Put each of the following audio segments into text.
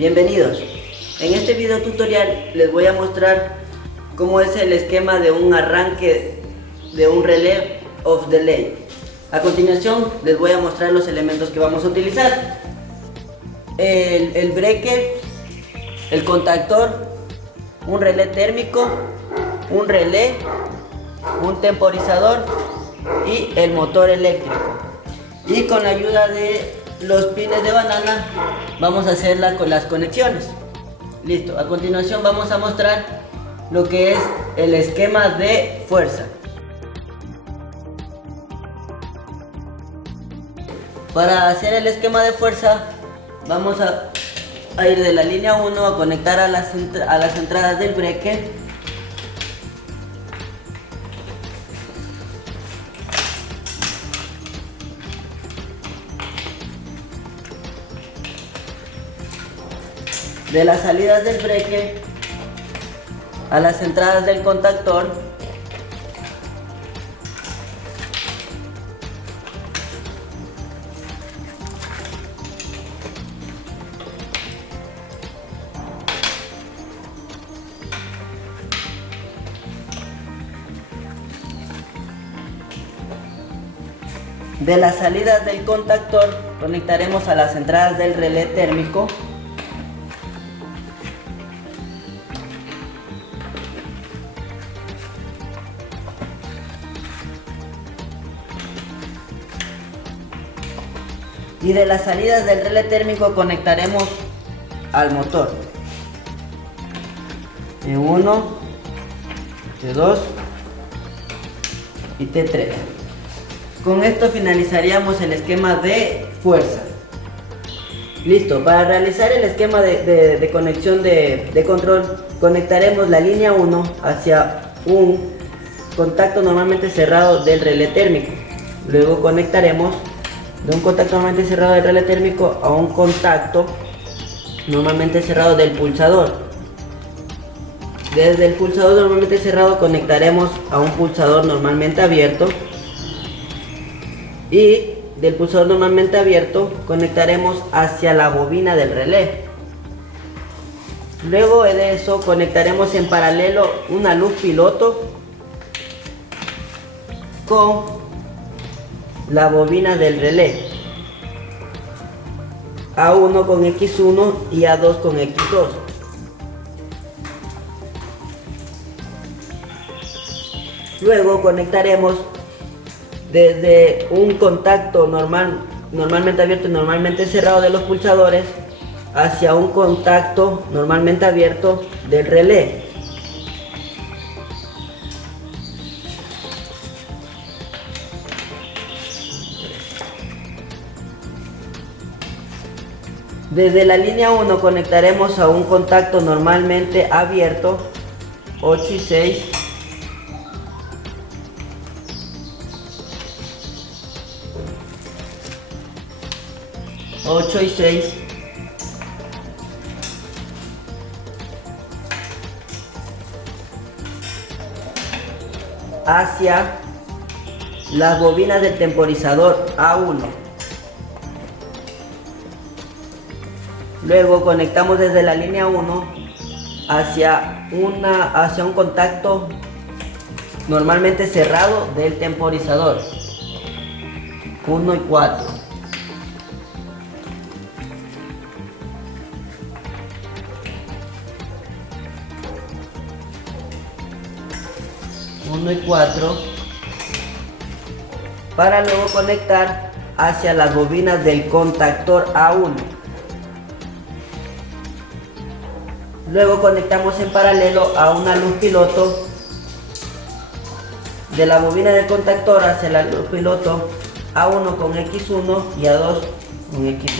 Bienvenidos. En este video tutorial les voy a mostrar cómo es el esquema de un arranque de un relé of delay. A continuación les voy a mostrar los elementos que vamos a utilizar. El breaker, el contactor, un relé térmico, un relé, un temporizador y el motor eléctrico. Y con la ayuda de los pines de banana vamos a hacer las conexiones. Listo, a continuación vamos a mostrar lo que es el esquema de fuerza. Para hacer el esquema de fuerza vamos a ir de la línea 1 a conectar a las entradas del breaker. De las salidas del breaker a las entradas del contactor. De las salidas del contactor conectaremos a las entradas del relé térmico. Y de las salidas del relé térmico conectaremos al motor. T1, T2 y T3. Con esto finalizaríamos el esquema de fuerza. Listo, para realizar el esquema de conexión de control, conectaremos la línea 1 hacia un contacto normalmente cerrado del relé térmico. Luego conectaremos de un contacto normalmente cerrado del relé térmico a un contacto normalmente cerrado del pulsador. Desde el pulsador normalmente cerrado conectaremos a un pulsador normalmente abierto. Y del pulsador normalmente abierto conectaremos hacia la bobina del relé. Luego de eso conectaremos en paralelo una luz piloto con la bobina del relé. A1 con X1 y A2 con X2. Luego conectaremos desde un contacto normalmente abierto y normalmente cerrado de los pulsadores hacia un contacto normalmente abierto del relé. Desde la línea 1 conectaremos a un contacto normalmente abierto 8 y 6. Hacia las bobinas del temporizador A1. Luego conectamos desde la línea 1 hacia un contacto normalmente cerrado del temporizador 1 y 4. Para luego conectar hacia las bobinas del contactor A1. Luego conectamos en paralelo a una luz piloto de la bobina del contactor hacia la luz piloto A1 con X1 y A2 con X2.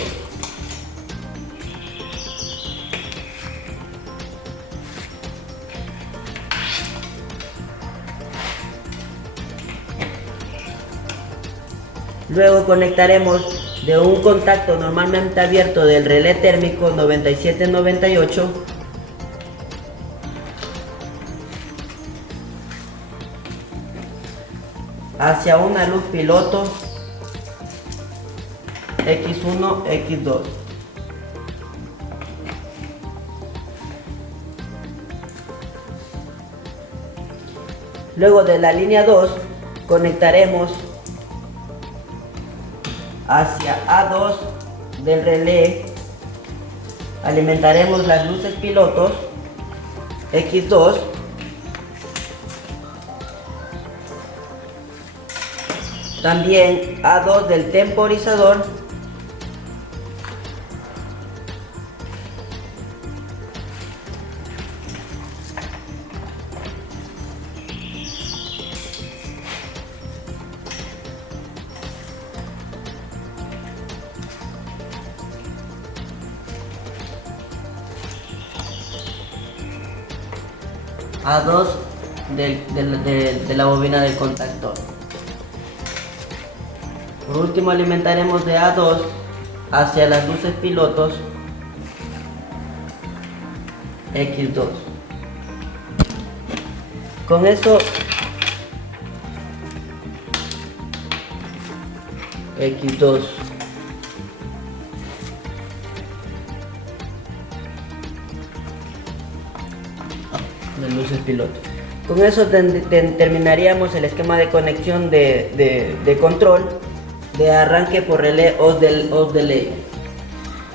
Luego conectaremos de un contacto normalmente abierto del relé térmico 97-98 hacia una luz piloto X1, X2. Luego de la línea 2 conectaremos hacia A2 del relé, alimentaremos las luces pilotos X2, también A2 del temporizador, A2 de la bobina del contactor. Por último alimentaremos de A2 hacia las luces pilotos X2. Con eso X2 de luces piloto. Con eso terminaríamos el esquema de conexión de control de arranque por relé off delay.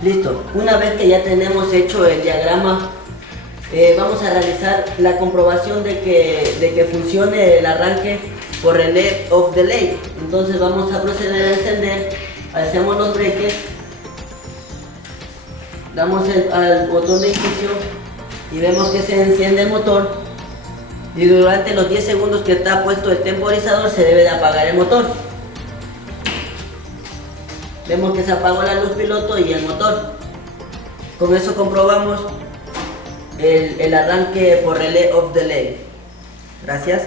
Listo, una vez que ya tenemos hecho el diagrama, vamos a realizar la comprobación de que funcione el arranque por relé off delay. Entonces vamos a proceder a encender, hacemos los breques, damos al botón de inicio y vemos que se enciende el motor, y durante los 10 segundos que está puesto el temporizador se debe de apagar el motor. Vemos que se apagó la luz piloto y el motor. Con eso comprobamos el arranque por relé off delay. Gracias.